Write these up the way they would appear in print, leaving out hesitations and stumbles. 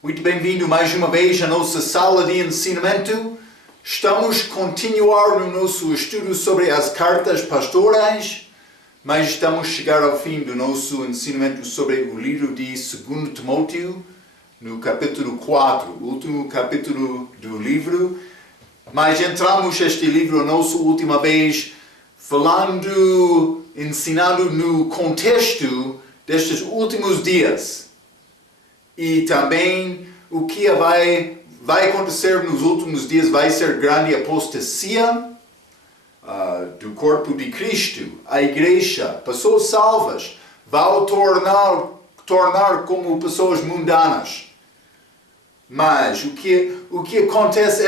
Muito bem-vindo mais uma vez à nossa sala de ensinamento. Estamos a continuar no nosso estudo sobre as cartas pastorais, mas estamos a chegar ao fim do nosso ensinamento sobre o livro de 2 Timóteo, no capítulo 4, o último capítulo do livro. Mas entramos neste livro a nossa última vez ensinando no contexto destes últimos dias. E também o que vai acontecer nos últimos dias vai ser grande apostasia do corpo de Cristo. A igreja, pessoas salvas, vão tornar como pessoas mundanas. Mas o que acontece,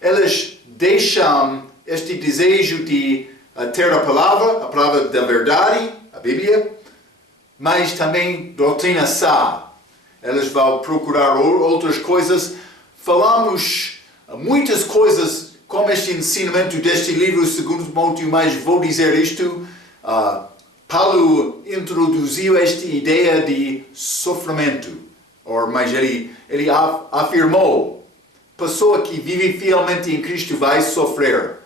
elas deixam este desejo de ter a palavra da verdade, a Bíblia, mas também doutrina sã. Elas vão procurar outras coisas. Falamos muitas coisas com este ensinamento deste livro, 2 Timóteo, mas vou dizer isto. Paulo introduziu esta ideia de sofrimento, mas ele afirmou, pessoa que vive fielmente em Cristo vai sofrer.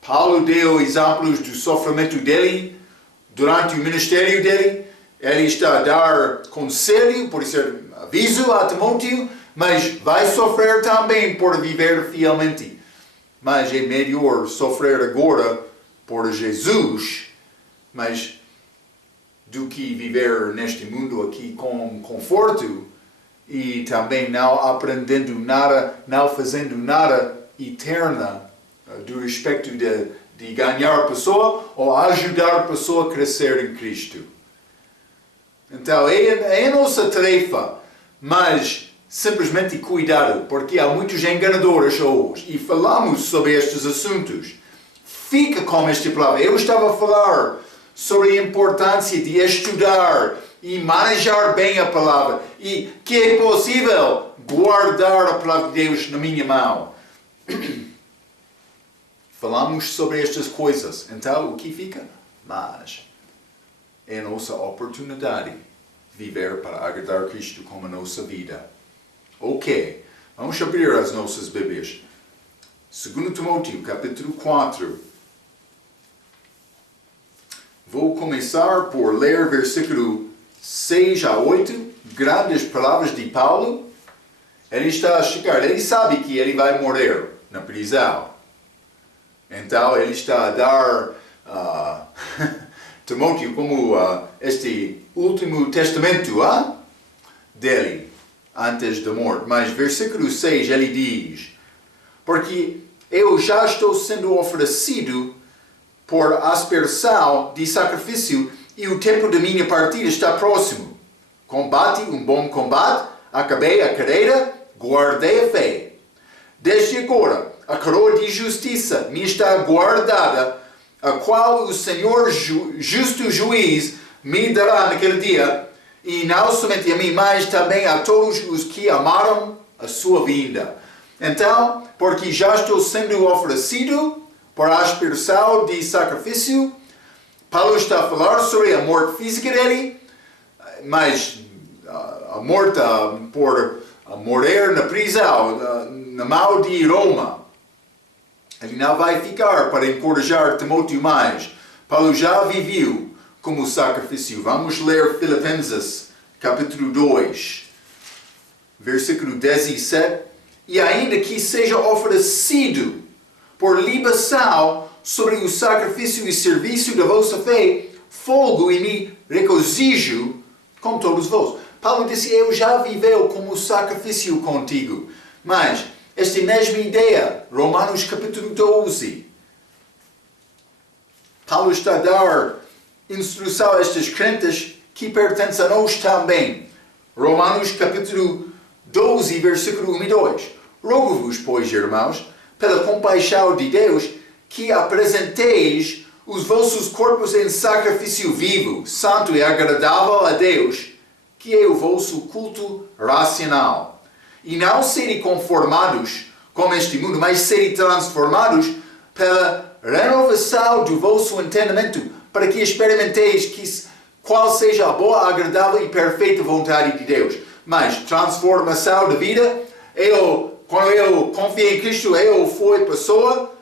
Paulo deu exemplos do sofrimento dele durante o ministério dele. Ele está a dar conselho, por ser aviso a Timóteo, mas vai sofrer também por viver fielmente. Mas é melhor sofrer agora por Jesus, mas do que viver neste mundo aqui com conforto e também não aprendendo nada, não fazendo nada eterna do respeito de ganhar a pessoa ou ajudar a pessoa a crescer em Cristo. Então, é a nossa tarefa, mas simplesmente cuidado, porque há muitos enganadores hoje e falamos sobre estes assuntos. Fica com esta palavra. Eu estava a falar sobre a importância de estudar e manejar bem a palavra e que é possível guardar a palavra de Deus na minha mão. Falamos sobre estas coisas, então o que fica? Mas é a nossa oportunidade viver para agradar Cristo como a nossa vida. Ok, vamos abrir as nossas Bíblias. 2 Timóteo, capítulo 4. Vou começar por ler versículo 6 a 8, grandes palavras de Paulo. Ele está a chegar, ele sabe que ele vai morrer na prisão. Então ele está a dar Timóteo como este último testamento dele antes da morte. Mas versículo 6 ele diz: porque eu já estou sendo oferecido por aspersão de sacrifício e o tempo da minha partida está próximo. Combati um bom combate, acabei a carreira, guardei a fé. Desde agora a coroa de justiça me está guardada, a qual o Senhor justo juiz me dará naquele dia, e não somente a mim, mas também a todos os que amaram a sua vinda. Então, porque já estou sendo oferecido por aspersão de sacrifício, Paulo está a falar sobre a morte física dele, mas a morte por morrer na prisão, na mão de Roma. Ele não vai ficar para encorajar Timóteo mais. Paulo já viveu como sacrifício. Vamos ler Filipenses, capítulo 2, versículo 17. E ainda que seja oferecido por libação sobre o sacrifício e serviço da vossa fé, folgo e me regozijo com todos vós. Paulo disse, eu já viveu como sacrifício contigo. Mas esta mesma ideia, Romanos capítulo 12. Paulo está a dar instrução a estes crentes que pertencem a nós também. Romanos capítulo 12, versículo 1 e 2. Rogo-vos, pois, irmãos, pela compaixão de Deus, que apresenteis os vossos corpos em sacrifício vivo, santo e agradável a Deus, que é o vosso culto racional. E não serem conformados com este mundo, mas serem transformados pela renovação do vosso entendimento, para que experimenteis qual seja a boa, agradável e perfeita vontade de Deus. mas transformação de vida. Quando eu confiei em Cristo, eu fui pessoa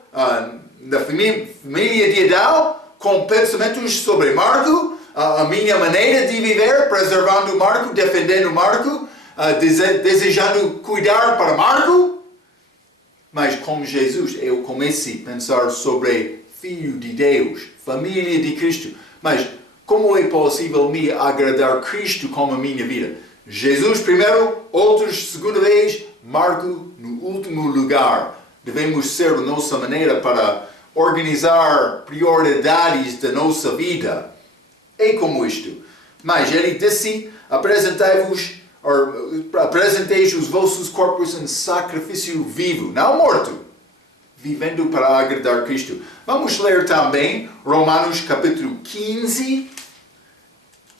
da família de Adão, com pensamentos sobre Marco, a minha maneira de viver, preservando Marco, defendendo Marco, desejando cuidar para Marco. Mas com Jesus, eu comecei a pensar sobre Filho de Deus, família de Cristo. Mas como é possível me agradar Cristo com a minha vida? Jesus primeiro, outros segunda vez, Marco no último lugar. Devemos ser a nossa maneira para organizar prioridades da nossa vida. É como isto. Mas ele disse, apresenteis os vossos corpos em sacrifício vivo, não morto, vivendo para agradar Cristo. Vamos ler também Romanos capítulo 15,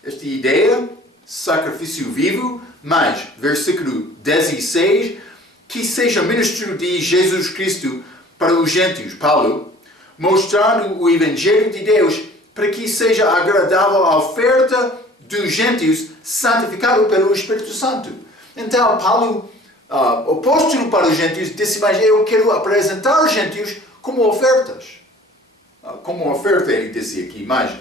esta ideia, sacrifício vivo, mas versículo 16, que seja ministro de Jesus Cristo para os gentios, Paulo, mostrando o Evangelho de Deus para que seja agradável a oferta dos gentios santificado pelo Espírito Santo. Então, Paulo, o apóstolo para os gentios, disse, mas eu quero apresentar os gentios como ofertas. Como oferta, ele disse aqui, mas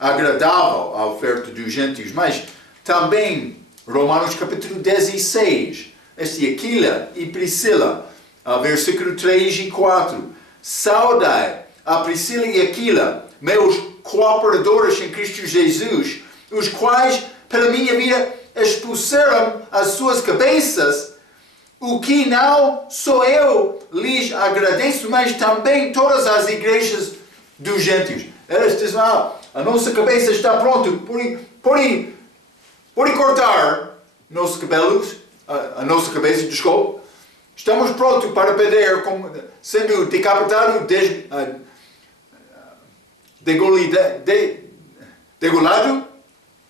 agradável a oferta dos gentios. Mas também, Romanos capítulo 16, este Aquila e Priscila, versículo 3 e 4. Saudai a Priscila e Aquila, meus cooperadores em Cristo Jesus, os quais, pela minha vida, expuseram as suas cabeças, o que não só eu lhes agradeço, mas também todas as igrejas dos gentios. Elas dizem, a nossa cabeça está pronta, por cortar nossos cabelos, a nossa cabeça, desculpe. Estamos prontos para perder, sendo decapitado, degolado.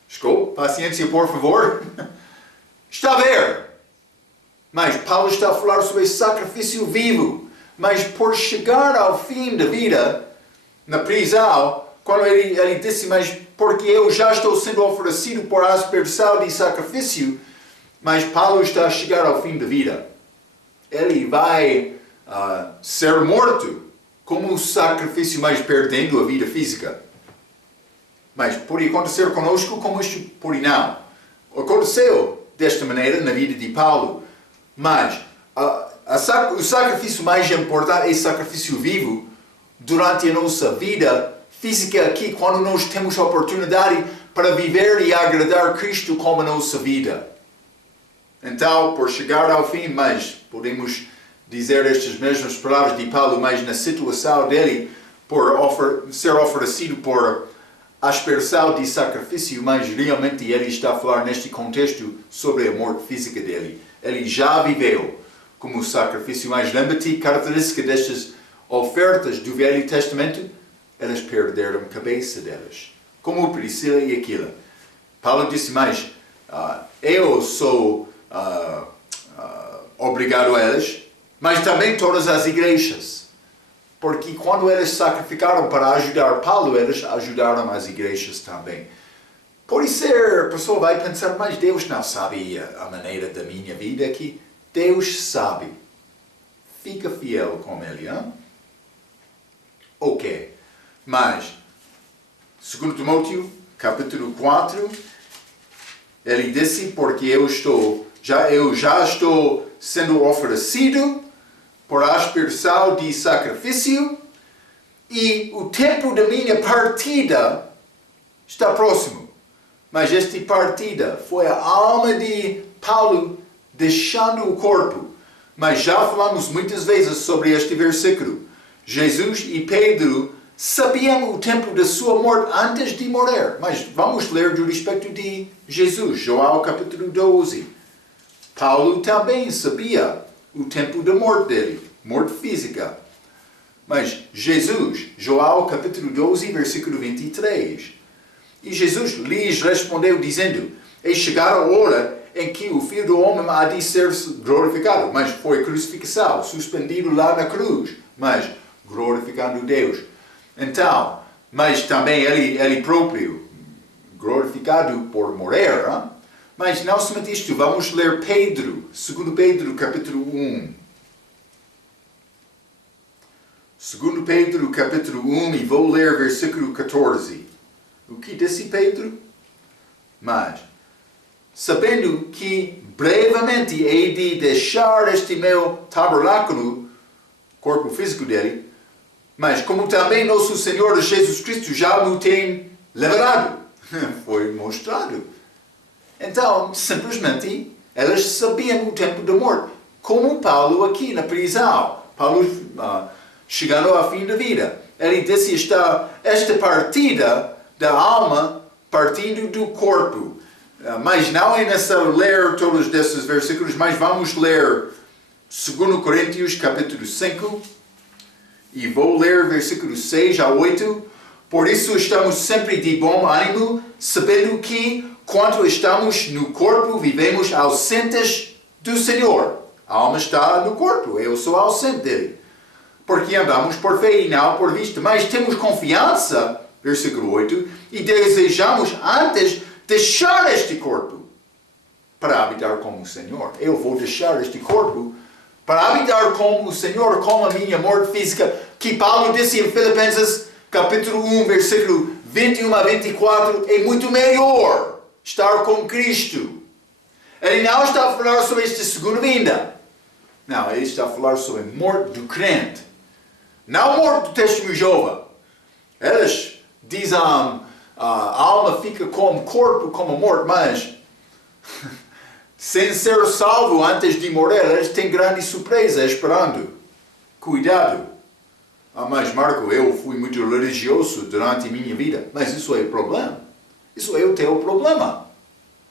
Desculpe, paciência, por favor. Está a ver. Mas Paulo está a falar sobre sacrifício vivo. Mas por chegar ao fim da vida, na prisão, quando ele disse, mas porque eu já estou sendo oferecido por aspersão de sacrifício, mas Paulo está a chegar ao fim da vida. Ele vai ser morto como um sacrifício, mas perdendo a vida física. Mas pode acontecer conosco como isto pode não. Aconteceu desta maneira na vida de Paulo. Mas o sacrifício mais importante é o sacrifício vivo durante a nossa vida física aqui, quando nós temos a oportunidade para viver e agradar Cristo com a nossa vida. Então, por chegar ao fim, mas podemos dizer estas mesmas palavras de Paulo, mas na situação dele, por ser oferecido por aspersão de sacrifício, mas realmente ele está a falar neste contexto sobre a morte física dele. Ele já viveu como sacrifício, mas lembra-te, característica destas ofertas do Velho Testamento, elas perderam a cabeça delas, como Priscila e Aquila. Paulo disse, mas eu sou obrigado a elas, mas também todas as igrejas. Porque quando eles sacrificaram para ajudar Paulo, eles ajudaram as igrejas também. Pode ser, a pessoa vai pensar, mas Deus não sabe a maneira da minha vida aqui. Deus sabe. Fica fiel com Ele, hein? Ok. Mas, 2 Timóteo, capítulo 4, ele disse, porque eu já estou sendo oferecido por aspersão de sacrifício, e o tempo da minha partida está próximo. Mas esta partida foi a alma de Paulo deixando o corpo. Mas já falamos muitas vezes sobre este versículo. Jesus e Pedro sabiam o tempo da sua morte antes de morrer. Mas vamos ler do respeito de Jesus, João capítulo 12. Paulo também sabia o tempo da morte dele, morte física. Mas Jesus, João capítulo 12, versículo 23. E Jesus lhes respondeu dizendo, é chegada a hora em que o Filho do Homem há de ser glorificado. Mas foi crucificação, suspendido lá na cruz, mas glorificando Deus. Então, mas também ele próprio, glorificado por morrer, hein? Mas não somente isto, vamos ler Pedro, 2 Pedro, capítulo 1. 2 Pedro, capítulo 1, e vou ler versículo 14. O que disse Pedro? Mas, sabendo que brevemente hei de deixar este meu tabernáculo, corpo físico dele, mas como também nosso Senhor Jesus Cristo já me tem liberado, foi mostrado. Então, simplesmente, elas sabiam o tempo da morte. Como Paulo aqui na prisão. Paulo chegando ao fim da vida. Ele disse esta partida da alma partindo do corpo. Mas não é necessário ler todos esses versículos, mas vamos ler 2 Coríntios capítulo 5. E vou ler versículos 6 a 8. Por isso estamos sempre de bom ânimo, sabendo que quando estamos no corpo, vivemos ausentes do Senhor. A alma está no corpo, eu sou ausente dele. Porque andamos por fé e não por vista. Mas temos confiança, versículo 8, e desejamos antes deixar este corpo para habitar com o Senhor. Eu vou deixar este corpo para habitar com o Senhor, com a minha morte física, que Paulo disse em Filipenses, capítulo 1, versículo 21 a 24, é muito melhor estar com Cristo. Ele não está a falar sobre esta segunda vinda. Não, ele está a falar sobre a morte do crente. Não a morte do testemunho de Jeová. Eles dizem a alma fica como corpo, como morte, mas sem ser salvo antes de morrer, eles têm grande surpresa esperando. Cuidado. Mas Marco, eu fui muito religioso durante a minha vida. Mas isso é o problema. Isso é o teu problema.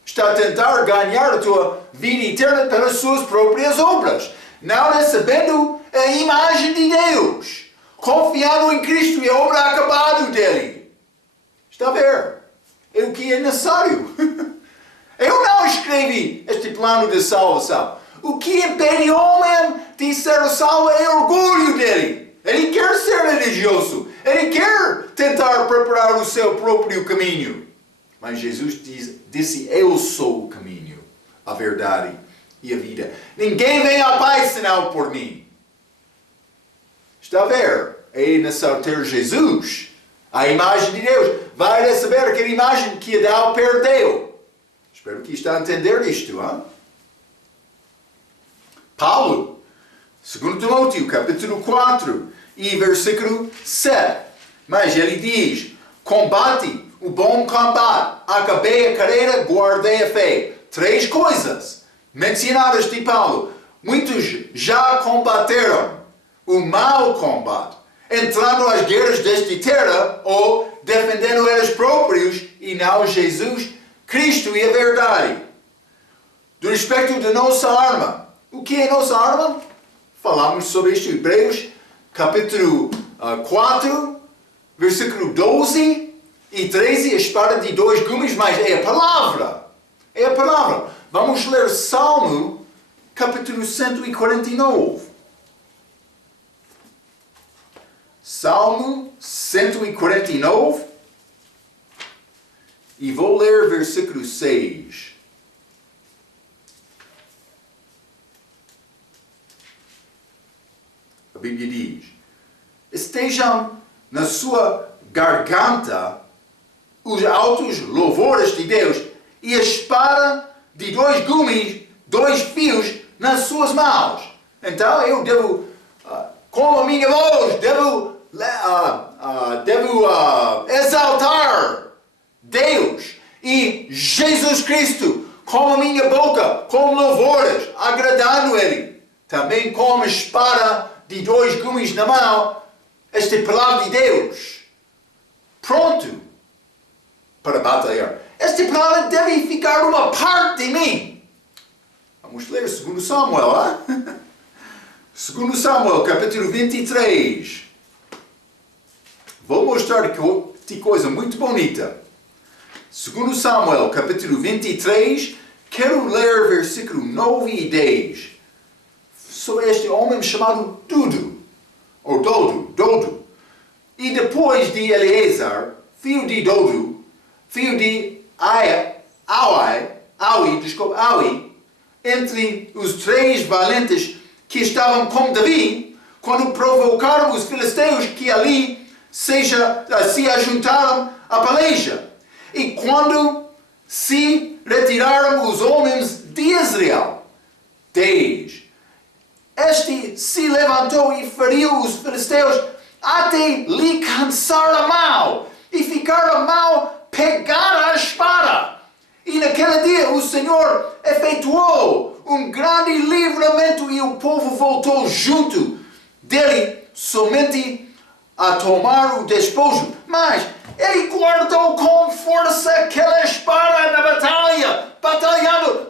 Está a tentar ganhar a tua vida eterna pelas suas próprias obras. Não recebendo a imagem de Deus. Confiando em Cristo e a obra acabada dele. Está a ver? É o que é necessário. Eu não escrevi este plano de salvação. O que impede o homem de ser salvo é o orgulho dele. Ele quer ser religioso. Ele quer tentar preparar o seu próprio caminho. Mas Jesus disse, eu sou o caminho, a verdade e a vida. Ninguém vem ao Pai senão por mim. Está a ver? É necessário ter Jesus, a imagem de Deus. Vai receber aquela imagem que Adão perdeu. Espero que está a entender isto. Hein? Paulo, 2 Timóteo, capítulo 4 e versículo 7. Mas ele diz, combate o bom combate, acabei a carreira, guardei a fé. 3 coisas mencionadas de Paulo. Muitos já combateram o mau combate, entrando às guerras desta terra ou defendendo eles próprios e não Jesus, Cristo e a verdade. Do respeito da nossa arma. O que é nossa arma? Falamos sobre isto em Hebreus, capítulo 4, versículo 12 e 13, a espada de 2 gumes, mas é a palavra. É a palavra. Vamos ler Salmo, capítulo 149. Salmo 149. E vou ler versículo 6. A Bíblia diz, estejam na sua garganta os altos louvores de Deus e a espada de 2 gumes, 2 fios nas suas mãos. Então eu devo, com a minha voz, devo exaltar Deus e Jesus Cristo com a minha boca, com louvores, agradando Ele. Também com a espada de 2 gumes na mão, esta é a palavra de Deus. Pronto para batalhar. Esta palavra deve ficar uma parte de mim. Vamos ler 2 Samuel, hein? 2 Samuel, capítulo 23. Vou mostrar-te coisa muito bonita. 2 Samuel, capítulo 23. Quero ler versículo 9 e 10. Sobre este homem chamado Dodo. Ou Dodo. E depois de Eleazar, filho de Dodo, filho de Ai, entre os 3 valentes que estavam com Davi, quando provocaram os filisteus que ali se ajuntaram à peleja. E quando se retiraram os homens de Israel, 10. Este se levantou e feriu os filisteus até lhe cansar a mão e ficar a mão pegada à espada. E naquele dia o Senhor efetuou um grande livramento e o povo voltou junto dele somente a tomar o despojo. Mas ele guardou com força aquela espada na batalha, batalhando.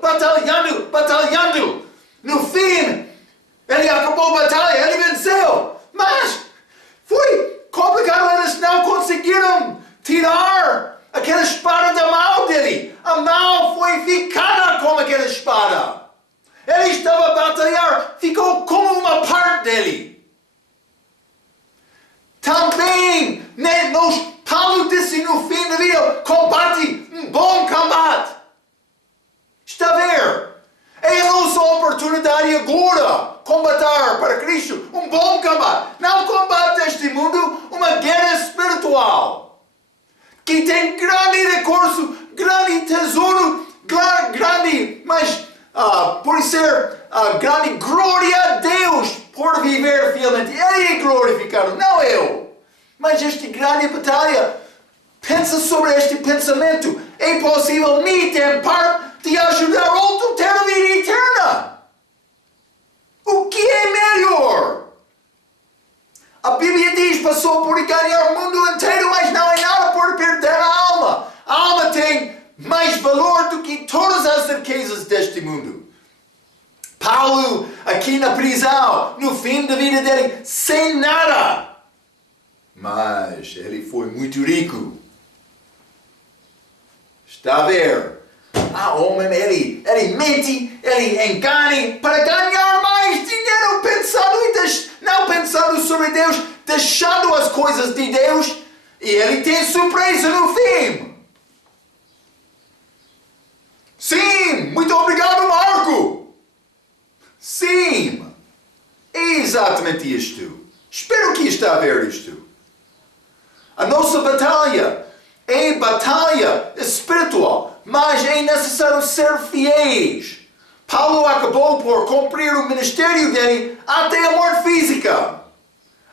No fim, ele acabou a batalha, ele venceu. Mas foi complicado, eles não conseguiram tirar aquela espada da mão dele. A mão foi ficada com aquela espada. Ele estava a batalhar, ficou como uma parte dele. Também, Paulo disse no fim da vida, combate, um bom combate. Está a ver? É a nossa oportunidade agora, combater para Cristo, um bom combate. Não combate deste mundo, uma guerra espiritual. Que tem grande recurso, grande tesouro, grande, mas por ser grande glória a Deus, por viver fielmente. Ele é glorificado, não eu. Mas esta grande batalha, pensa sobre este pensamento. É possível me tempar de ajudar outro a ter a vida eterna. O que é melhor? A Bíblia diz, passou por ganhar o mundo inteiro, mas não é nada por perder a alma. A alma tem mais valor do que todas as riquezas deste mundo. Paulo, aqui na prisão, no fim da vida dele, sem nada. Mas ele foi muito rico. Está a ver? Homem, ele mente, ele engana para ganhar mais dinheiro, não pensando sobre Deus, deixando as coisas de Deus, e ele tem surpresa no fim. Sim, muito obrigado, Marco. Sim, é exatamente isto. Espero que está a ver isto. A nossa batalha é batalha espiritual, mas é necessário ser fiéis. Paulo acabou por cumprir o ministério dele até a morte física.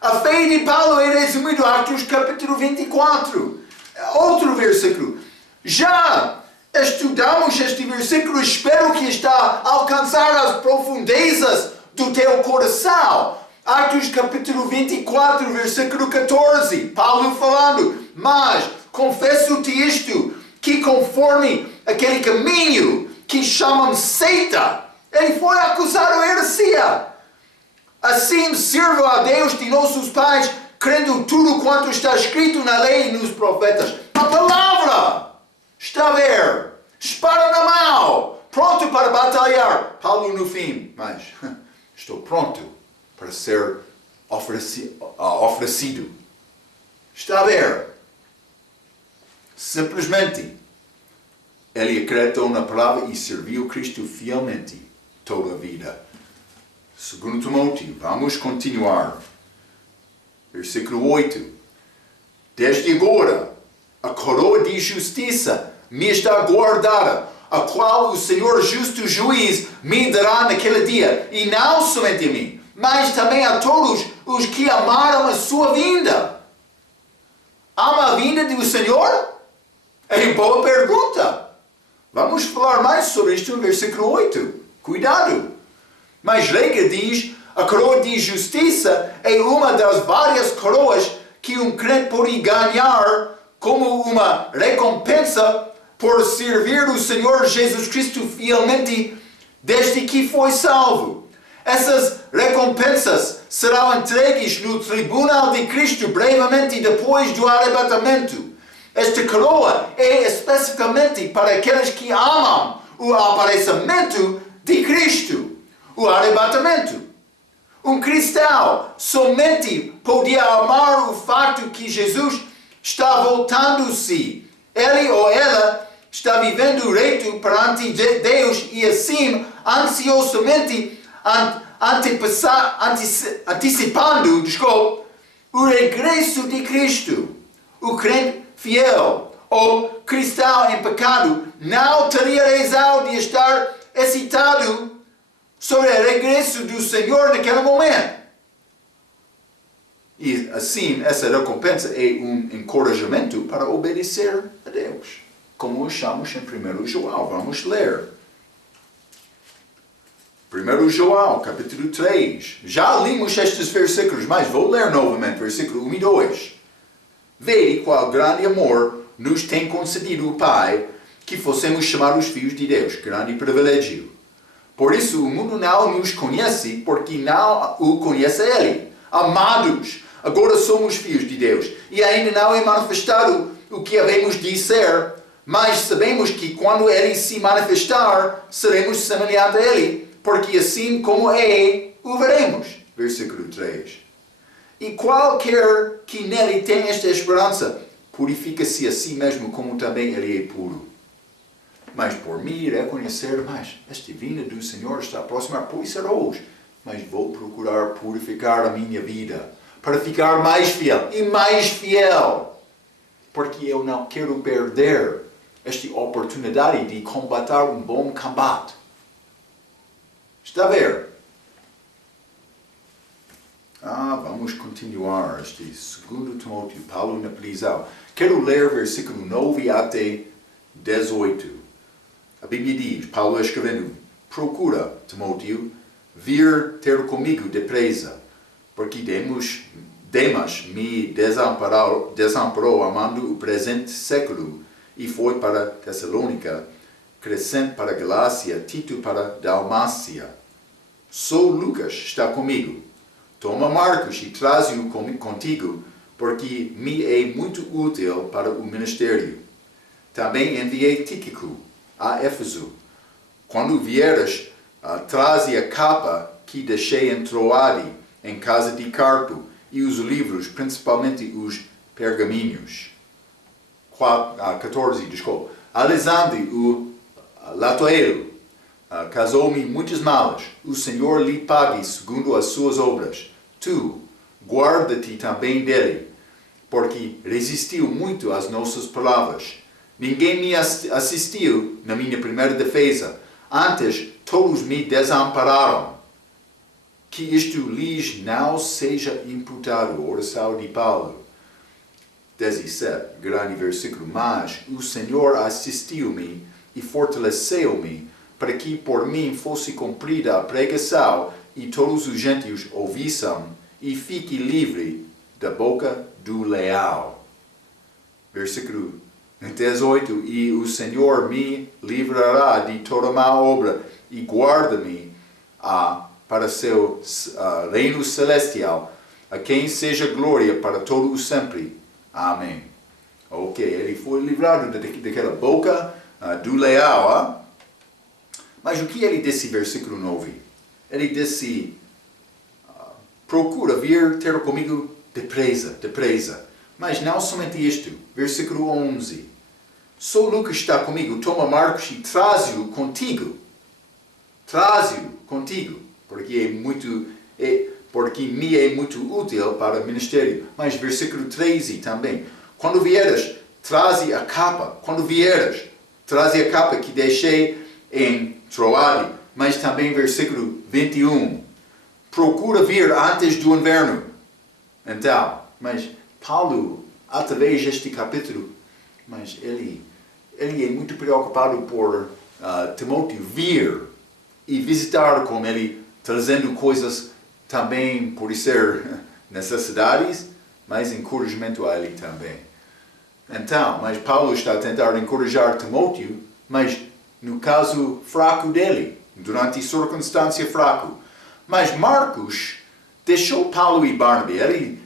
A fé de Paulo é resumida em Atos capítulo 24. Outro versículo. Já estudamos este versículo, espero que está a alcançar as profundezas do teu coração. Atos capítulo 24, versículo 14. Paulo falando, mas confesso-te isto, que conforme aquele caminho que chamam seita, ele foi acusado de heresia. Assim sirvo a Deus de nossos pais, crendo tudo quanto está escrito na lei e nos profetas. A palavra está a ver, espada na mão, pronto para batalhar. Paulo no fim, mas estou pronto para ser oferecido. Está a ver? Simplesmente, ele acreditou na palavra e serviu Cristo fielmente toda a vida. Segundo Timóteo, vamos continuar. Versículo 8. Desde agora, a coroa de justiça me está guardada, a qual o Senhor justo juiz me dará naquele dia, e não somente a mim, mas também a todos os que amaram a sua vinda. Ama a vinda do Senhor? É boa pergunta. Vamos falar mais sobre isto no versículo 8. Cuidado. Mas regra diz, a coroa de justiça é uma das várias coroas que um crente pode ganhar como uma recompensa por servir o Senhor Jesus Cristo fielmente desde que foi salvo. Essas recompensas serão entregues no tribunal de Cristo brevemente depois do arrebatamento. Esta coroa é especificamente para aqueles que amam o aparecimento de Cristo, o arrebatamento. Um cristão somente podia amar o fato que Jesus está voltando-se. Ele ou ela está vivendo reto perante Deus e assim ansiosamente antecipando, o regresso de Cristo. O crente fiel ou cristão em pecado não teria razão de estar excitado sobre o regresso do Senhor naquele momento. E assim, essa recompensa é um encorajamento para obedecer a Deus. Como achamos em 1 João. Vamos ler. 1 João, capítulo 3. Já lemos estes versículos, mas vou ler novamente, versículo 1 e 2. Vede qual grande amor nos tem concedido o Pai, que fossemos chamados filhos de Deus. Grande privilégio. Por isso o mundo não nos conhece, porque não o conhece Ele. Amados, agora somos filhos de Deus, e ainda não é manifestado o que havemos de ser, mas sabemos que quando Ele se manifestar, seremos semelhantes a Ele, porque assim como é, o veremos. Versículo 3. E qualquer que nele tem esta esperança, purifica-se a si mesmo como também ele é puro. Mas por mim reconhecer, mas esta vinda do Senhor está a aproximar, pois será hoje. Mas vou procurar purificar a minha vida, para ficar mais fiel e mais fiel. Porque eu não quero perder esta oportunidade de combater um bom combate. Está a ver? Vamos continuar este 2 Timóteo, Paulo na prisão. Quero ler versículo 9 até 18. A Bíblia diz, Paulo escrevendo, procura, Timóteo, vir ter comigo depressa, porque Demas me desamparou amando o presente século e foi para Tessalônica, Crescente para Galácia, Tito para Dalmácia. Só Lucas está comigo. Toma Marcos e traze-o contigo, porque me é muito útil para o ministério. Também enviei Tíquico a Éfeso. Quando vieres, traze a capa que deixei em Troade, em casa de Carpo, e os livros, principalmente os pergaminhos. 14, desculpa. Alexandre, o latoeiro, casou-me muitas malas. O Senhor lhe pague segundo as suas obras. Tu, guarda-te também dele, porque resistiu muito às nossas palavras. Ninguém me assistiu na minha primeira defesa. Antes, todos me desampararam. Que isto lhes não seja imputado. Oração de Paulo. 17, grande versículo. Mas o Senhor assistiu-me e fortaleceu-me, para que por mim fosse cumprida a pregação e todos os gentios ouvissem, e fique livre da boca do leal. Versículo 18. E o Senhor me livrará de toda má obra e guarda-me para seu reino celestial, a quem seja glória para todo o sempre. Amém. Ok, ele foi livrado daquela boca do leal. Mas o que ele disse no versículo 9? Ele disse, procura vir ter comigo depressa. Mas não somente isto. Versículo 11. Só Lucas está comigo, toma Marcos e traze-o contigo. Traze-o contigo, porque me é muito útil para o ministério. Mas versículo 13 também. Quando vieres, traze a capa. Quando vieres, traze a capa que deixei em Troade. Mas também versículo 21. Procura vir antes do inverno. Então, mas Paulo, através deste capítulo, mas ele é muito preocupado por Timóteo vir e visitar com ele, trazendo coisas também por ser necessidades, mas encorajamento a ele também. Então, mas Paulo está a tentar encorajar Timóteo, mas no caso fraco dele, durante circunstância fraco. Mas Marcos deixou Paulo e Barnabe.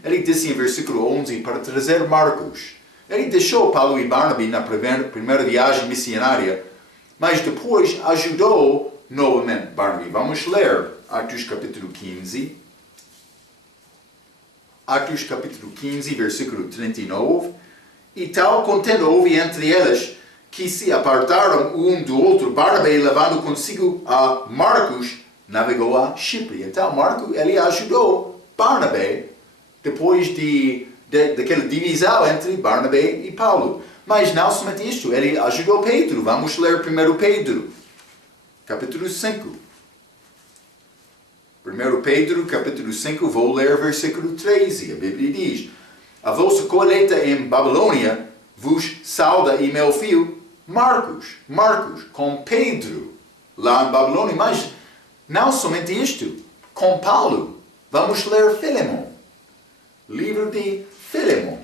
Ele disse em versículo 11 para trazer Marcos. Ele deixou Paulo e Barnabe na primeira viagem missionária, mas depois ajudou novamente Barnabe. Vamos ler Atos capítulo 15. Atos capítulo 15, versículo 39. E tal contenda houve entre eles, que se apartaram um do outro, Barnabé, levando consigo a Marcos, navegou a Chipre. Então, Marcos, ele ajudou Barnabé depois daquela divisão entre Barnabé e Paulo. Mas não somente isto, ele ajudou Pedro. Vamos ler 1 Pedro, capítulo 5. 1 Pedro, capítulo 5, vou ler versículo 13. A Bíblia diz: a vossa colheita em Babilônia vos sauda e meu filho Marcos, com Pedro, lá em Babilônia. Mas não somente isto, com Paulo. Vamos ler Filemon, livro de Filemon.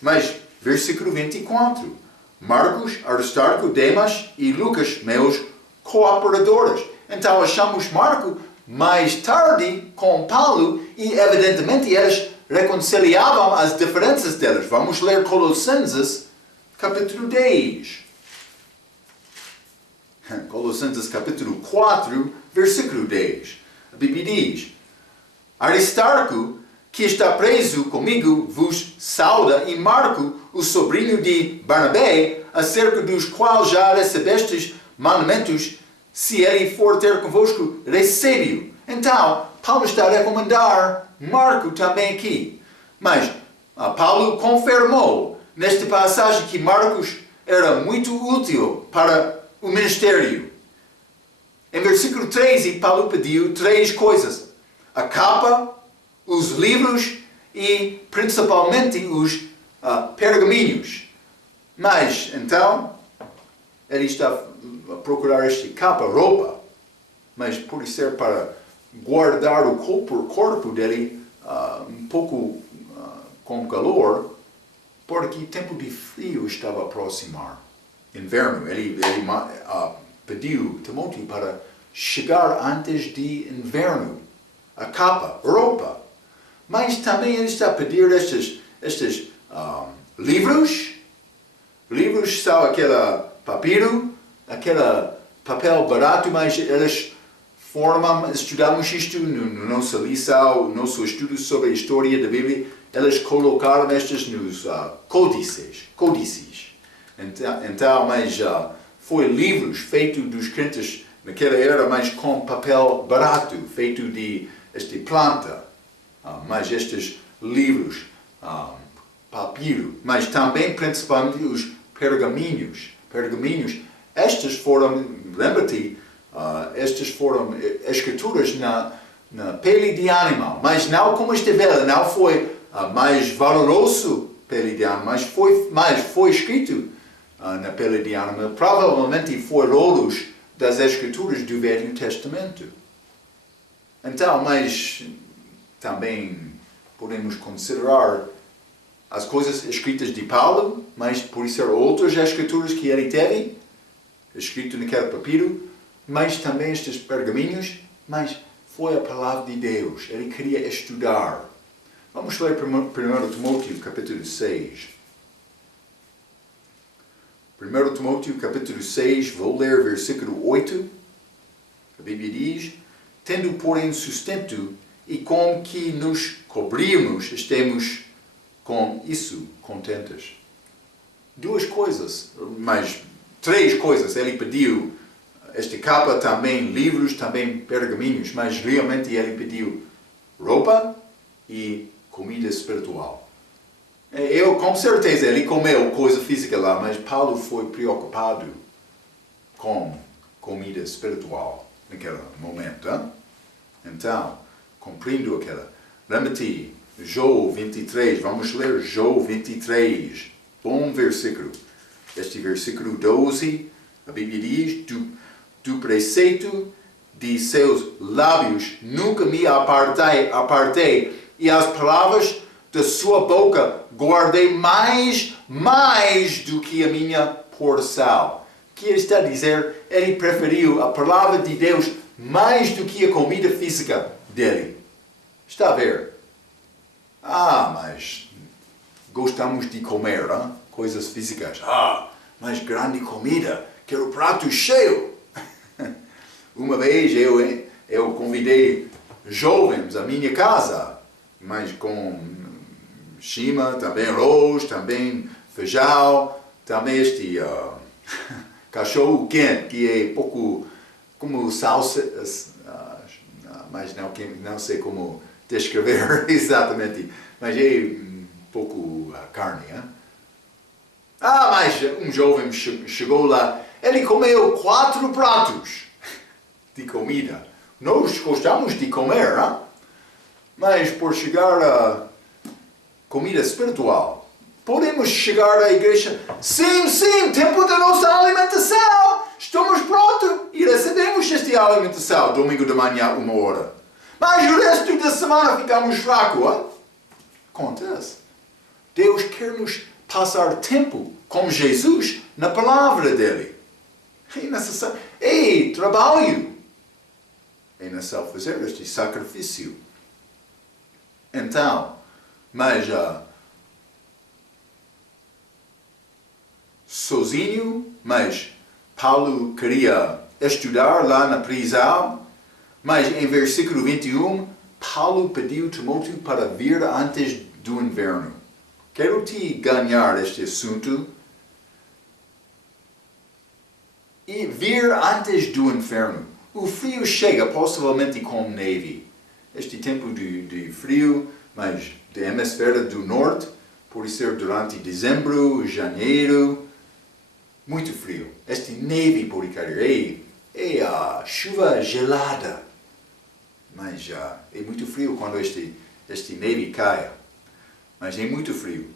Mas, versículo 24. Marcos, Aristarco, Demas e Lucas, meus cooperadores. Então, achamos Marcos mais tarde com Paulo e, evidentemente, eles reconciliavam as diferenças deles. Vamos ler Colossenses, capítulo 10. Colossenses, capítulo 4, versículo 10. A Bíblia diz: Aristarco, que está preso comigo, vos sauda, e Marco, o sobrinho de Barnabé, acerca dos quais já recebestes mandamentos, se ele for ter convosco, recebe-o. Então, Paulo está a recomendar Marco também aqui. Mas Paulo confirmou nesta passagem que Marcos era muito útil para o ministério. Em versículo 13, Paulo pediu 3 coisas: a capa, os livros e principalmente os pergaminhos. Mas, então, ele está a procurar esta capa, roupa, mas pode ser para guardar o corpo dele um pouco com calor, porque o tempo de frio estava a aproximar. Inverno, ele pediu Timóteo para chegar antes de inverno. A capa, roupa. Mas também ele está a pedir estes livros. Livros são aquele papiro, aquele papel barato, mas eles estudamos isto no nossa lição, no nosso estudo sobre a história da Bíblia. Eles colocaram estes nos códices. Então, mas foi livros feitos dos crentes naquela era, mas com papel barato, feito de esta planta. Mas estes livros, papiro, mas também principalmente os pergaminhos. Estes foram, lembra-te, estas foram escrituras na pele de animal, mas não como esta vela, não foi mais valoroso pele de animal, mas foi escrito na pele de animal. Provavelmente foi rolos das escrituras do Velho Testamento. Então, mas também podemos considerar as coisas escritas de Paulo, mas por ser outras escrituras que ele teve, escrito naquele papiro, mas também estes pergaminhos, mas foi a palavra de Deus. Ele queria estudar. Vamos ler 1 Timóteo, capítulo 6. 1 Timóteo, capítulo 6, vou ler versículo 8. A Bíblia diz: tendo, porém, sustento e com que nos cobrimos, estemos com isso contentes. 2 coisas, mas 3 coisas. Ele pediu esta capa, também livros, também pergaminhos, mas realmente ele pediu roupa e comida espiritual. Com certeza, ele comeu coisa física lá, mas Paulo foi preocupado com comida espiritual naquele momento. Hein? Então, cumprindo aquela. Lembra-te, João 23, vamos ler João 23, bom versículo. Este versículo 12, a Bíblia diz: do preceito de seus lábios nunca me apartei, e as palavras da sua boca guardei mais do que a minha porção. O que ele está a dizer? Ele preferiu a palavra de Deus mais do que a comida física dele. Está a ver? Mas gostamos de comer, hein? Coisas físicas. Mas grande comida, quero prato cheio. Uma vez eu convidei jovens à minha casa, mas com cima, também arroz, também feijão, também este cachorro quente, que é pouco como salsa, mas não sei como descrever exatamente, mas é um pouco carne, hein? Mas um jovem chegou lá, ele comeu 4 pratos de comida. Nós gostamos de comer, hein? Mas por chegar a comida espiritual, podemos chegar à igreja, sim, tempo da nossa alimentação, estamos prontos e recebemos esta alimentação, domingo de manhã, 1h. Mas o resto da semana ficamos fracos, hein? Acontece. Deus quer nos passar tempo com Jesus na palavra dele. É necessário. Trabalho. É necessário fazer este sacrifício. Então, mas sozinho, mas Paulo queria estudar lá na prisão, mas em versículo 21, Paulo pediu Timóteo para vir antes do inverno. Quero te ganhar este assunto e vir antes do inverno. O frio chega possivelmente com neve. Este tempo de frio, mas do hemisfério do norte, pode ser durante dezembro, janeiro, muito frio. Este neve pode cair. É a chuva gelada. Mas é muito frio quando este neve cai. Mas é muito frio.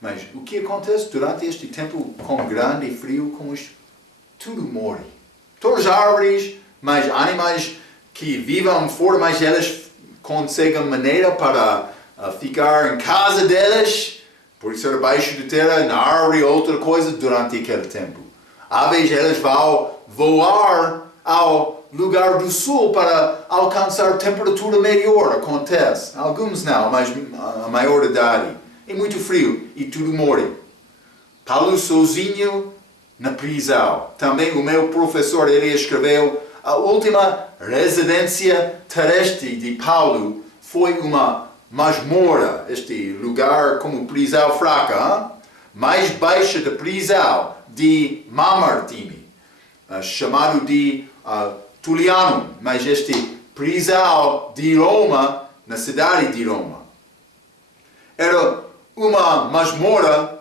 Mas o que acontece durante este tempo com grande frio, como isto? Tudo morre. Todas as árvores, mas animais que vivem fora, mas elas conseguem maneira para ficar em casa delas, por ser abaixo da terra, na árvore, outra coisa, durante aquele tempo. Aves, elas vão voar ao lugar do sul para alcançar temperatura melhor, acontece. Alguns não, mas a maior idade. É muito frio e tudo morre. Paulo sozinho na prisão. Também o meu professor, ele escreveu, a última residência terrestre de Paulo foi uma masmorra, este lugar como prisão fraca, mais baixa da prisão de Mamertine, chamado de Tullianum, mas este prisão de Roma, na cidade de Roma. Era uma masmorra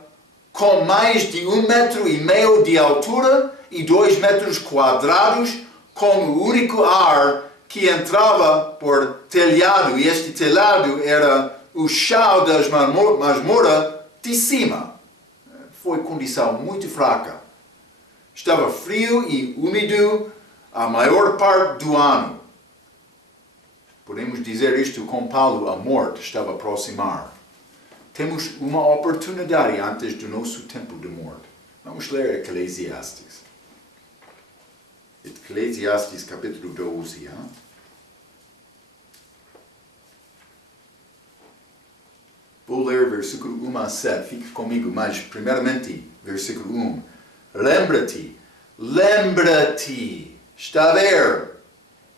com mais de 1,5 metro de altura e 2 metros quadrados, com o único ar que entrava por telhado, e este telhado era o chão das masmorras de cima. Foi condição muito fraca. Estava frio e úmido a maior parte do ano. Podemos dizer isto com Paulo, a morte estava a aproximar. Temos uma oportunidade antes do nosso tempo de morte. Vamos ler Eclesiastes. Eclesiastes capítulo 12. Hein? Vou ler versículo 1 a 7. Fique comigo, mas primeiramente, versículo 1. Lembra-te. Está a ver?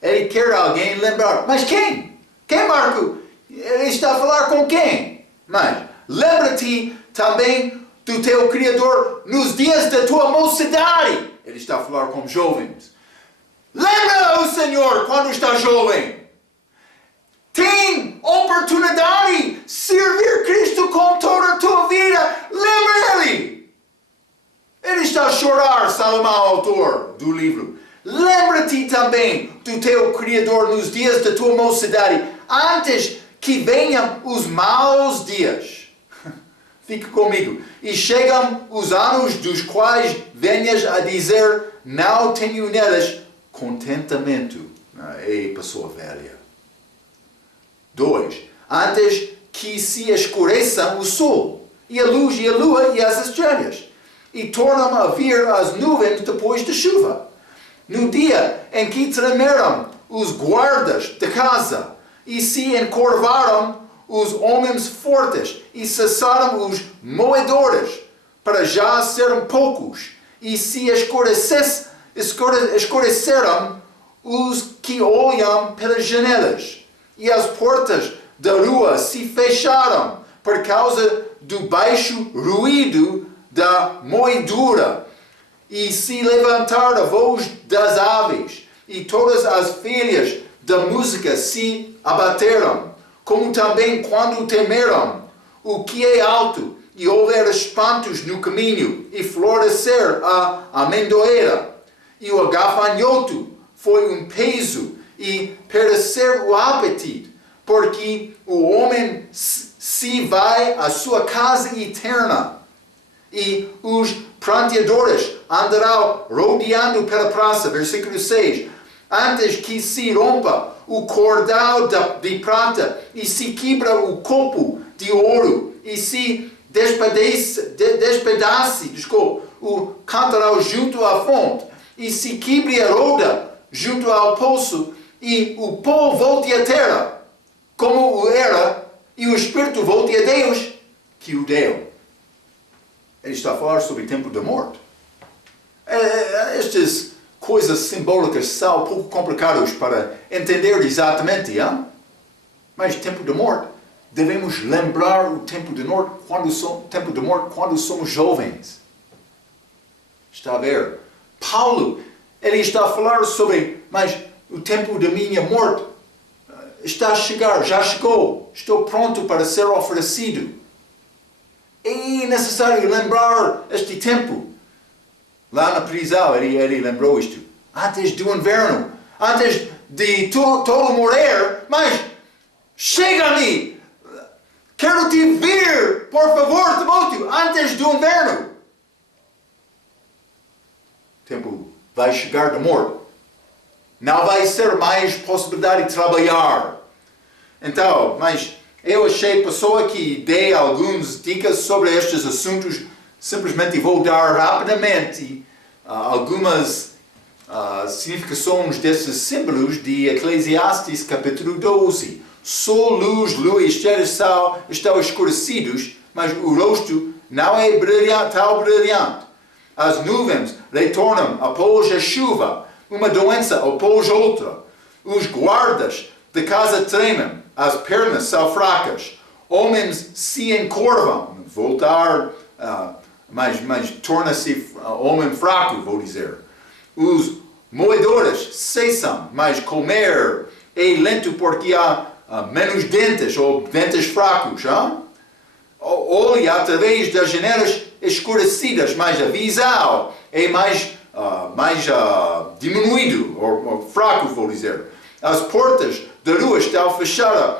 Ele quer alguém lembrar. Mas quem? Quem, Marco? Ele está a falar com quem? Mas lembra-te também do teu Criador nos dias da tua mocidade. Ele está a falar com jovens. Lembra o Senhor quando está jovem. Tem oportunidade de servir Cristo com toda a tua vida. Lembra Ele. Ele está a chorar, Salomão, autor do livro. Lembra-te também do teu Criador nos dias da tua mocidade, antes que venham os maus dias. Fique comigo. E chegam os anos dos quais venhas a dizer, não tenho neles contentamento. Ei, pessoa velha. 2. Antes que se escureçam o sol, e a luz, e a lua, e as estrelas, e tornam a vir as nuvens depois da chuva. No dia em que tremeram os guardas da casa, e se encurvaram os homens fortes, e cessaram os moedores, para já serem poucos, e se escureceram os que olham pelas janelas, e as portas da rua se fecharam, por causa do baixo ruído da moedura, e se levantar a voz das aves, e todas as filhas da música se abateram, como também quando temeram o que é alto, e houver espantos no caminho, e florescer a amendoeira, e o gafanhoto foi um peso, e perecer o apetite, porque o homem se vai à sua casa eterna, e os pranteadores andarão rodeando pela praça. Versículo 6. Antes que se rompa o cordal de prata, e se quebra o copo de ouro, e se despedace o cantaral junto à fonte, e se quebre a roda junto ao poço, e o pó volte à terra, como o era, e o Espírito volte a Deus, que o deu. Ele está a falar sobre o tempo da morte. Estas coisas simbólicas são um pouco complicadas para entender exatamente, hein? Mas tempo da morte, devemos lembrar o tempo da morte quando somos jovens. Está a ver? Paulo, ele está a falar sobre, mas o tempo da minha morte está a chegar, já chegou, estou pronto para ser oferecido. É necessário lembrar este tempo. Lá na prisão, ele lembrou isto. Antes do inverno, antes de todo morrer, mas chega-me! Quero te ver, por favor, Timóteo, antes do inverno. O tempo vai chegar da morte. Não vai ser mais possibilidade de trabalhar. Então, mas eu achei pessoa que dei algumas dicas sobre estes assuntos. Simplesmente vou dar rapidamente algumas significações desses símbolos de Eclesiastes capítulo 12. Sol, luz, lua e estrelas estão escurecidos, mas o rosto não é tão brilhante. As nuvens retornam após a chuva, uma doença após outra. Os guardas de casa tremem, as pernas são fracas. Homens se encurvam, voltar, mas torna-se homem fraco, vou dizer. Os moedores cessam, mas comer é lento porque há menos dentes ou dentes fracos. Olha através das janelas escurecidas, mas a visão é mais diminuído, ou fraco, vou dizer. As portas da rua estão fechadas,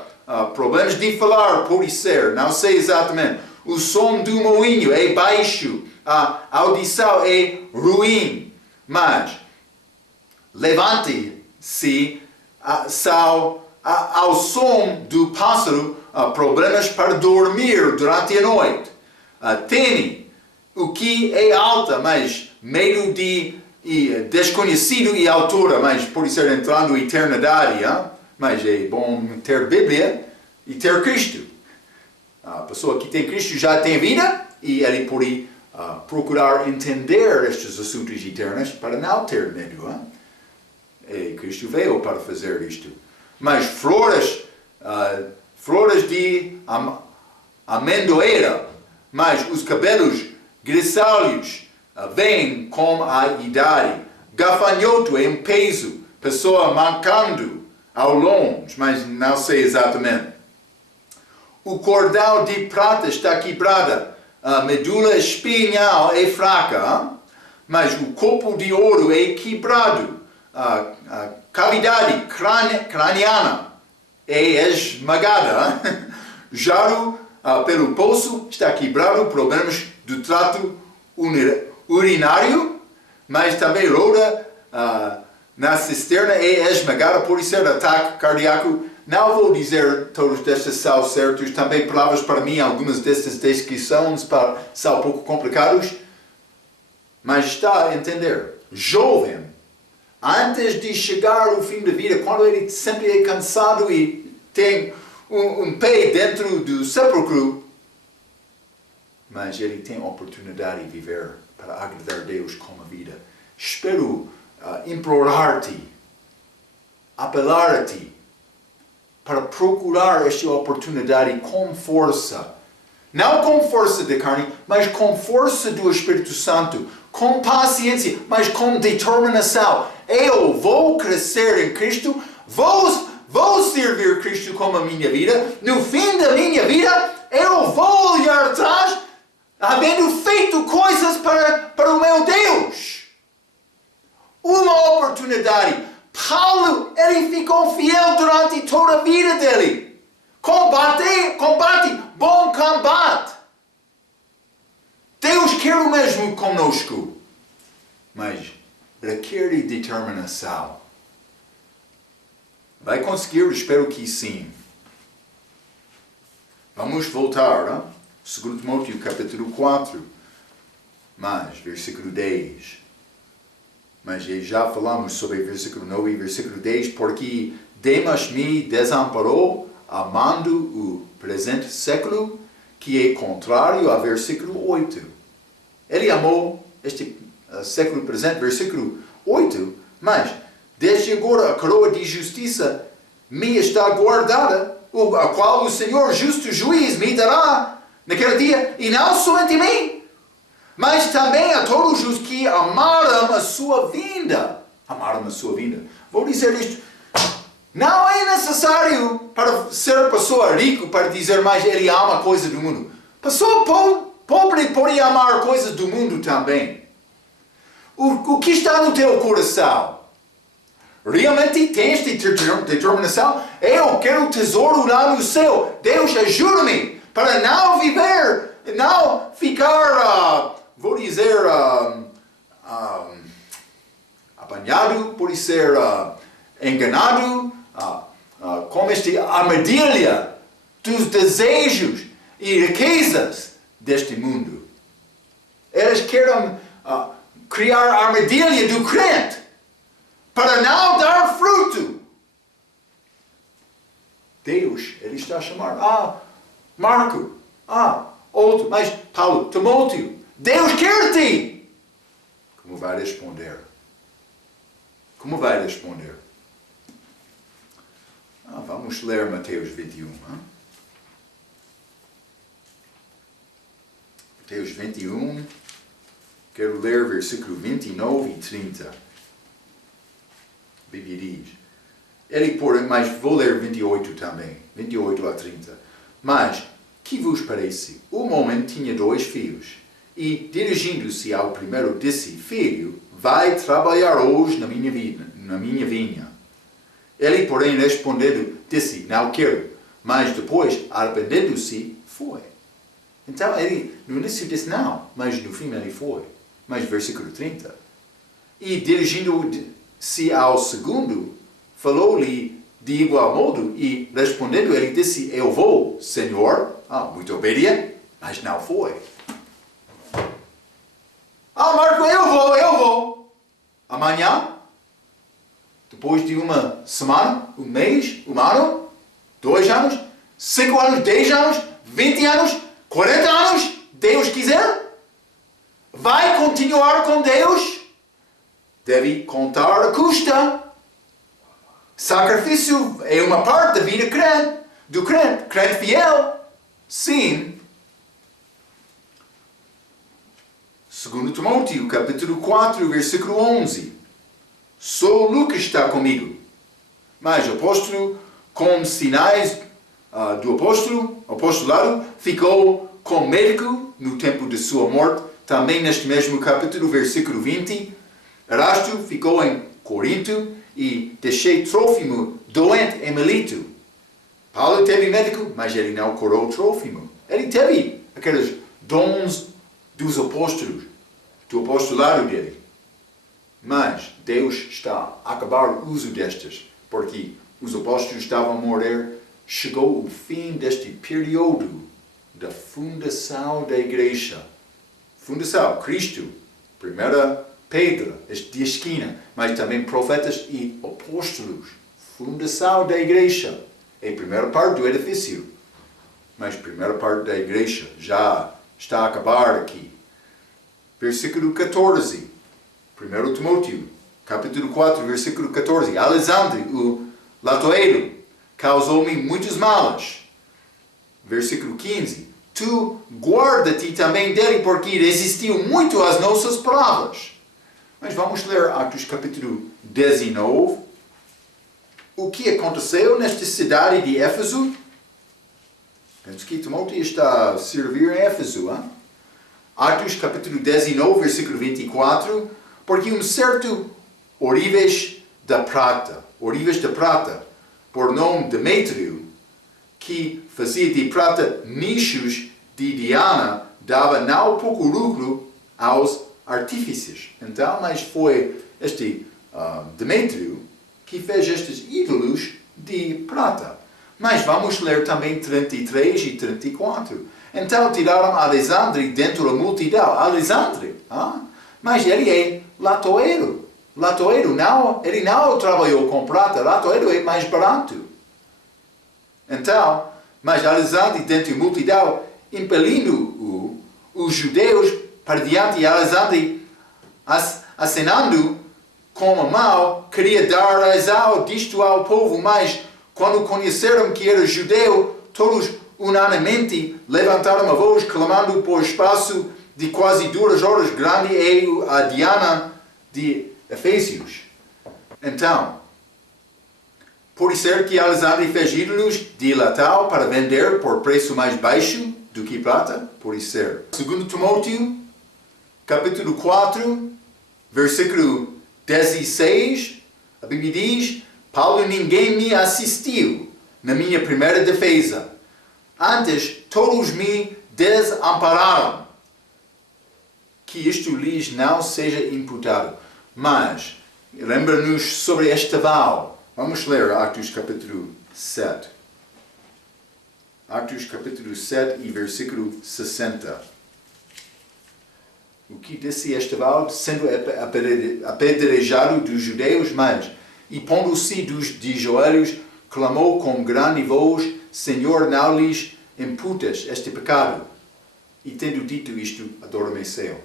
problemas de falar, pode ser, não sei exatamente. O som do moinho é baixo, a audição é ruim, mas levante-se ao som do pássaro, problemas para dormir durante a noite. Teme o que é alta, mas medo de desconhecido e altura, mas pode ser entrando em eternidade, mas é bom ter Bíblia e ter Cristo. A pessoa que tem Cristo já tem vida e ele pode procurar entender estes assuntos eternos para não ter medo. E Cristo veio para fazer isto. Mas flores de amendoeira, mas os cabelos grisalhos vêm com a idade. Gafanhoto é um peso, pessoa mancando ao longe, mas não sei exatamente. O cordal de prata está quebrada, a medula espinhal é fraca, mas o copo de ouro é quebrado, a cavidade craniana é esmagada, jarro pelo poço está quebrado, problemas do trato urinário, mas também roda na cisterna é esmagada, pode ser ataque cardíaco. Não vou dizer todos estes são certos, também palavras para mim, algumas destas descrições são um pouco complicadas, mas está a entender. Jovem, antes de chegar ao fim da vida, quando ele sempre é cansado e tem um pé dentro do sepulcro, mas ele tem a oportunidade de viver para agradar a Deus com a vida. Espero implorar-te, apelar a ti, para procurar esta oportunidade com força. Não com força da carne, mas com força do Espírito Santo, com paciência, mas com determinação. Eu vou crescer em Cristo, vou servir Cristo com a minha vida. No fim da minha vida, eu vou olhar atrás, havendo feito coisas para o meu Deus. Uma oportunidade. Paulo, ele ficou fiel durante toda a vida dele. Combate, bom combate. Deus quer o mesmo conosco, mas requer determinação. Vai conseguir? Eu espero que sim. Vamos voltar, né? 2 Timóteo capítulo 4, mas versículo 10. Mas já falamos sobre versículo 9 e versículo 10, porque Demas me desamparou, amando o presente século, que é contrário ao versículo 8. Ele amou este século presente, versículo 8, mas desde agora a coroa de justiça me está guardada, a qual o Senhor justo juiz me dará naquele dia, e não somente a mim, mas também a todos os que amaram a sua vinda. Amaram a sua vinda. Vou dizer isto. Não é necessário para ser pessoa rica para dizer mais ele ama coisas do mundo. Pessoa pobre pode amar coisas do mundo também. O que está no teu coração? Realmente tens determinação? Eu quero tesouro lá no céu. Deus ajuda-me para não viver, não ficar, vou dizer, apanhado, pode ser enganado, com esta armadilha dos desejos e riquezas deste mundo. Eles querem criar a armadilha do crente para não dar fruto. Deus, ele está a chamar, Marco, outro, mas Paulo, Timóteo, Deus quer-te. Como vai responder? Como vai responder? Vamos ler Mateus 21. Mateus 21, quero ler versículo 29 e 30. A Bíblia diz, mas vou ler 28 também, 28 a 30. Mas, que vos parece? Um homem tinha 2 filhos, e dirigindo-se ao primeiro disse, filho, vai trabalhar hoje na minha vinha. Ele, porém, respondendo, disse, não quero. Mas depois, arrependendo-se, foi. Então, ele, no início disse não, mas no fim ele foi. Mas versículo 30. E dirigindo-se ao segundo, falou-lhe de igual modo, e respondendo, ele disse, eu vou, Senhor. Muito obediente, mas não foi. Marco, eu vou. Amanhã, depois de uma semana, um mês, um ano, 2 anos, 5 anos, 10 anos, 20 anos, 40 anos, Deus quiser, vai continuar com Deus, deve contar a custa. Sacrifício é uma parte da vida do crente fiel. Sim. 2 Timóteo, capítulo 4, versículo 11. Só Lucas está comigo. Mas o apóstolo, com sinais do apostolado, ficou com médico no tempo de sua morte. Também neste mesmo capítulo, versículo 20. Erasto ficou em Corinto e deixei Trófimo doente em Mileto. Paulo teve médico, mas ele não curou Trófimo. Ele teve aqueles dons dos apóstolos, do apostolado dele. Mas Deus está a acabar o uso destes, porque os apóstolos estavam a morrer. Chegou o fim deste período da fundação da igreja. Fundação, Cristo, primeira pedra de esquina, mas também profetas e apóstolos. Fundação da igreja. É a primeira parte do edifício. Mas a primeira parte da igreja já está a acabar aqui. Versículo 14. 1 Timóteo, capítulo 4, versículo 14. Alexandre, o latoeiro, causou-me muitos males. Versículo 15. tu guarda-te também dele, porque resistiu muito às nossas palavras. Mas vamos ler Atos capítulo 19. O que aconteceu nesta cidade de Éfeso? Penso que Timóteo está a servir em Éfeso. Hein? Atos capítulo 19, versículo 24. Porque um certo Orives da prata, por nome Demétrio, que fazia de prata nichos de Diana, dava não pouco lucro aos artífices. Então, mas foi este Demétrio que fez estes ídolos de prata. Mas vamos ler também 33 e 34. Então tiraram Alexandre dentro da multidão. Alexandre, mas ele é latoeiro. Ele não trabalhou com prata. Latoeiro é mais barato. Então, mas Alexandre dentro da multidão, impelindo os judeus para diante de Alexandre, acenando com a mão, queria dar razão disto ao povo, mas quando conheceram que era judeu, todos unanimemente levantaram a voz, clamando por espaço de quase 2 horas. Grande é a Diana de Efésios. Então, pode ser que Alexandre fez ídolos de latão para vender por preço mais baixo do que prata? Pode ser. 2 Timóteo, capítulo 4, versículo 16, a Bíblia diz: Paulo, ninguém me assistiu na minha primeira defesa. Antes, todos me desampararam. Que isto lhes não seja imputado. Mas, lembra-nos sobre Estevão. Vamos ler Atos capítulo 7. Atos capítulo 7 e versículo 60. O que disse Estevão, sendo apedrejado dos judeus, mas, e pondo-se de joelhos, clamou com grande voz: Senhor, não lhes imputas este pecado. E tendo dito isto, adormeceu.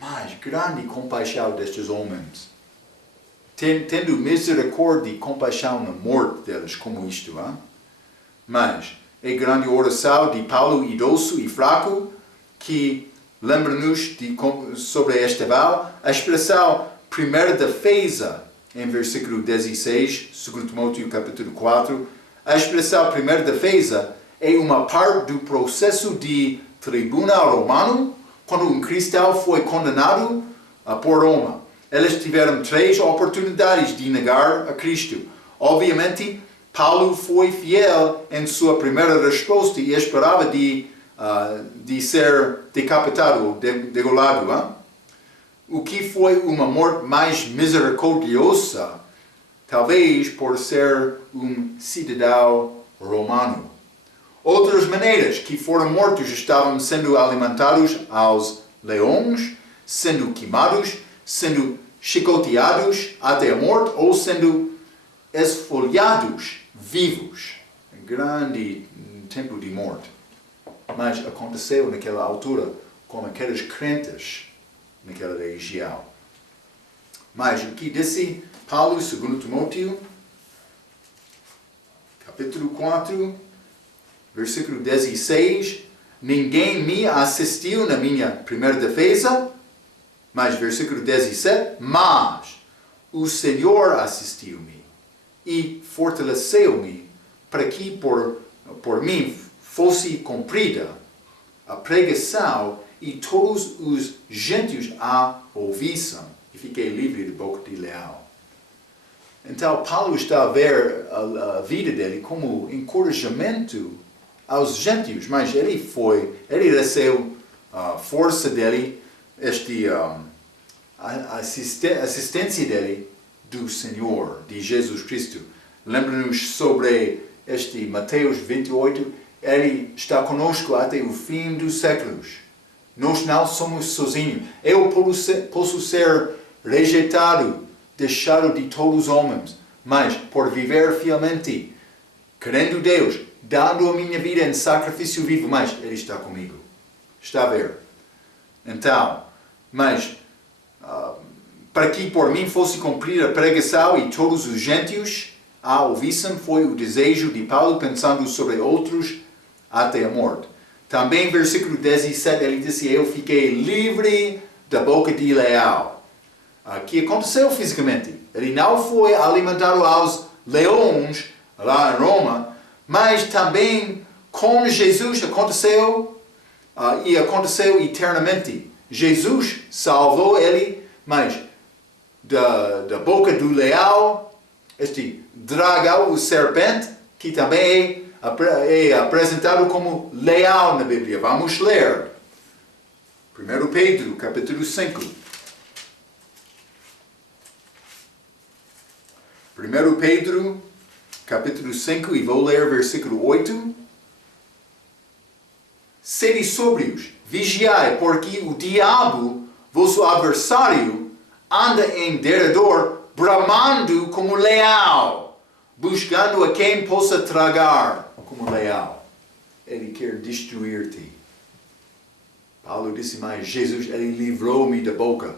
Mas grande compaixão destes homens. Tendo misericórdia e compaixão na morte deles, como isto. Hein? Mas é grande oração de Paulo, idoso e fraco, que lembra-nos sobre Estevão. A expressão primeira defesa, em versículo 16, 2 Timóteo capítulo 4, a expressão primeira defesa é uma parte do processo de tribunal romano, quando um cristão foi condenado por Roma. Eles tiveram 3 oportunidades de negar a Cristo. Obviamente, Paulo foi fiel em sua primeira resposta e esperava de ser decapitado ou degolado. Hein? O que foi uma morte mais misericordiosa, talvez por ser um cidadão romano. Outras maneiras que foram mortos estavam sendo alimentados aos leões, sendo queimados, sendo chicoteados até a morte ou sendo esfolhados vivos. Grande tempo de morte. Mas aconteceu naquela altura com aqueles crentes naquela região. Mas o que disse Paulo, 2 Timóteo, capítulo 4, versículo 16, ninguém me assistiu na minha primeira defesa, mas versículo 17, mas o Senhor assistiu-me e fortaleceu-me para que por mim fosse cumprida a pregação e todos os gentios a ouvissem, e fiquei livre de boca de leão. Então, Paulo está a ver a vida dele como encorajamento aos gentios, mas ele recebeu a força dele, a assistência dele do Senhor, de Jesus Cristo. Lembra-nos sobre Mateus 28, ele está conosco até o fim dos séculos. Nós não somos sozinhos. Eu posso ser rejeitado, deixado de todos os homens, mas por viver fielmente, querendo Deus, dando a minha vida em sacrifício vivo, mas Ele está comigo. Está a ver? Então, mas para que por mim fosse cumprida a pregação e todos os gentios a ouvissem, foi o desejo de Paulo, pensando sobre outros até a morte. Também versículo 17, ele disse, eu fiquei livre da boca de Leão. Que aconteceu fisicamente. Ele não foi alimentado aos leões lá em Roma, mas também com Jesus aconteceu e aconteceu eternamente. Jesus salvou ele, mas da boca do leão, este dragão, o serpente, que também é apresentado como leão na Bíblia. Vamos ler. 1 Pedro, capítulo 5. 1 Pedro, capítulo 5, e vou ler versículo 8. Sede sóbrios, vigiai, porque o diabo, vosso adversário, anda em derredor, bramando como leão, buscando a quem possa tragar como leão. Ele quer destruir-te. Paulo disse, mas Jesus, ele livrou-me da boca.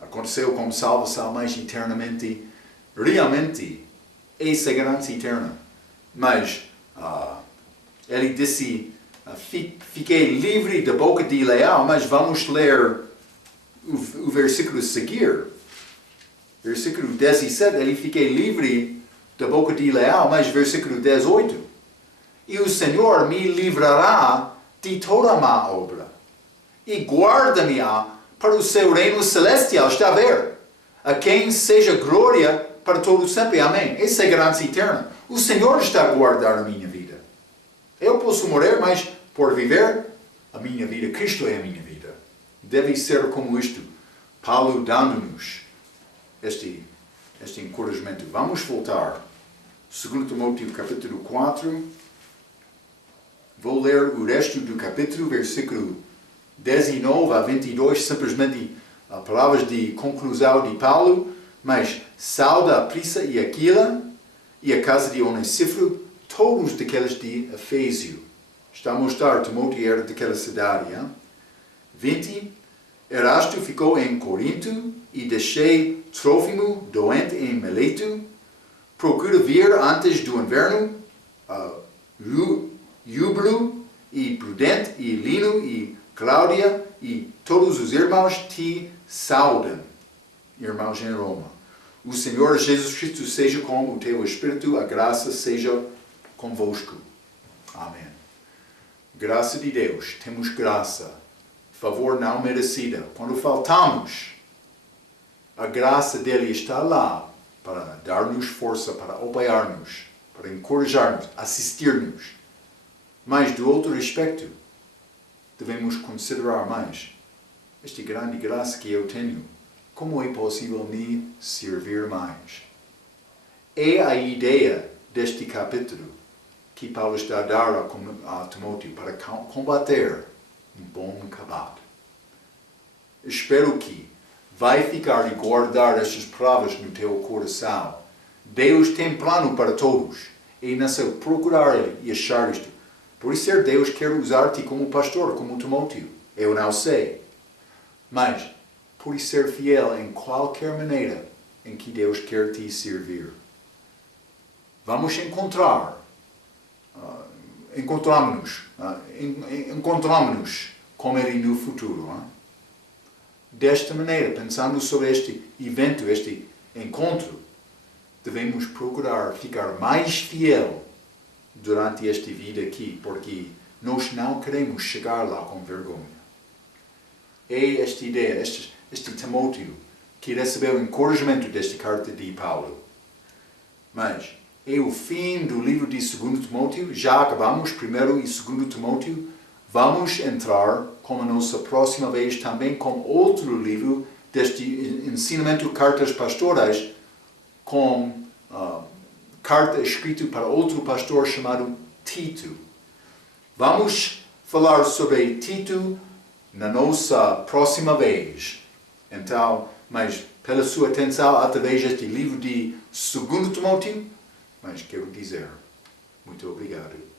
Aconteceu como salvação, mas eternamente, realmente, é segurança eterna. Mas ele disse, fiquei livre da boca de leão, mas vamos ler o versículo a seguir. Versículo 17, ele fiquei livre da boca de leão, mas versículo 18. E o Senhor me livrará de toda má obra, e guarda-me-á para o seu reino celestial. Está a ver? A quem seja glória para todo sempre. Amém. É segurança eterna. O Senhor está a guardar a minha vida. Eu posso morrer, mas por viver a minha vida, Cristo é a minha vida. Deve ser como isto. Paulo dando-nos este encorajamento. Vamos voltar. 2 Timóteo capítulo 4. Vou ler o resto do capítulo, versículo 19 a 22, simplesmente palavras de conclusão de Paulo. Mas sauda a Prisca e Aquila e a casa de Onesíforo, todos daqueles de Efésio. Está a mostrar, Timóteo era daquela cidade. 20. Erasto ficou em Corinto e deixei Trófimo doente em Mileto. Procura vir antes do inverno Júbilo e Prudente e Lino e Cláudia e todos os irmãos te saudam. Irmãos em Roma. O Senhor Jesus Cristo seja com o teu Espírito, a graça seja convosco. Amém. Graça de Deus, temos graça, favor não merecida. Quando faltamos, a graça dele está lá para dar-nos força, para apoiar-nos, para encorajar-nos, assistir-nos. Mas do outro aspecto, devemos considerar mais esta grande graça que eu tenho. Como é possível me servir mais? É a ideia deste capítulo que Paulo está a dar a Timóteo para combater um bom combate. Espero que vai ficar e guardar estas palavras no teu coração. Deus tem plano para todos. É necessário procurar Ele e achar isto. Por isso Deus quer usar-te como pastor, como Timóteo. Eu não sei. Mas por ser fiel em qualquer maneira em que Deus quer te servir. Vamos encontramos com Ele no futuro. Desta maneira, pensando sobre este evento, este encontro, devemos procurar ficar mais fiel durante esta vida aqui, porque nós não queremos chegar lá com vergonha. É esta ideia, este Timóteo, que recebeu o encorajamento desta carta de Paulo. Mas é o fim do livro de 2 Timóteo. Já acabamos 1 e 2 Timóteo. Vamos entrar, como a nossa próxima vez, também com outro livro deste ensinamento de cartas pastorais, com carta escrita para outro pastor chamado Tito. Vamos falar sobre Tito na nossa próxima vez. Então, mas pela sua atenção através deste livro de 2 Timóteo, mas quero dizer, muito obrigado.